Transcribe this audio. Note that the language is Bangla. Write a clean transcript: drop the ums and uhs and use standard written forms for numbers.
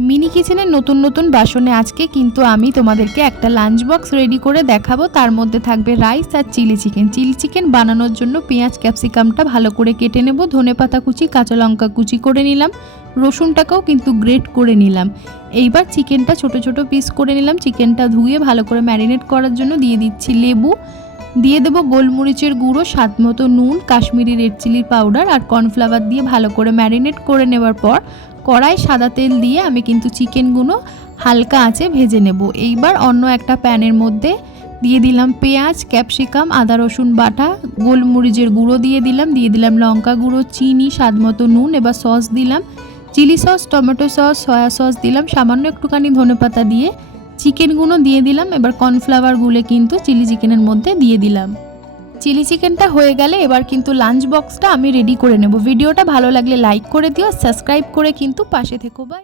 মিনি কিচেনের নতুন নতুন বাসনে আজকে কিন্তু আমি তোমাদেরকে একটা লাঞ্চ বক্স রেডি করে দেখাবো। তার মধ্যে থাকবে রাইস আর চিলি চিকেন। চিলি চিকেন বানানোর জন্য পেঁয়াজ ক্যাপসিকামটা ভালো করে কেটে নেব, ধনেপাতা কুচি, কাঁচা লঙ্কা কুচি করে নিলাম, রসুনটাকেও কিন্তু গ্রেট করে নিলাম। এইবার চিকেনটা ছোট ছোট পিস করে নিলাম। চিকেনটা ধুয়ে ভালো করে ম্যারিনেট করার জন্য দিয়ে দিচ্ছি লেবু, দিয়ে দেবো গোলমরিচের গুঁড়ো, স্বাদ মতো নুন, কাশ্মীরি রেড চিলি পাউডার আর কর্নফ্লাওয়ার দিয়ে ভালো করে ম্যারিনেট করে নেওয়ার পর কড়াই সাদা তেল দিয়ে আমি কিন্তু চিকেনগুলো হালকা আঁচে ভেজে নেব। এইবার অন্য একটা প্যানের মধ্যে দিয়ে দিলাম পেঁয়াজ, ক্যাপসিকাম, আদা রসুন বাটা, গোলমরিচের গুঁড়ো দিয়ে দিলাম লঙ্কা গুঁড়ো, চিনি, স্বাদ মতো নুন। এবার সস দিলাম, chilli sauce, tomato sauce, soya sauce দিলাম, সামান্য একটুখানি ধনেপাতা দিয়ে চিকেনগুলো দিয়ে দিলাম। এবার কর্নফ্লাওয়ার গুলে কিন্তু চিলি চিকেনের মধ্যে দিয়ে দিলাম। চিলি চিকেনটা হয়ে গেলে এবার কিন্তু লাঞ্চ বক্সটা আমি রেডি করে নেব। ভিডিওটা ভালো লাগলে লাইক করে দিও, সাবস্ক্রাইব করে কিন্তু পাশে থেকো। বাই।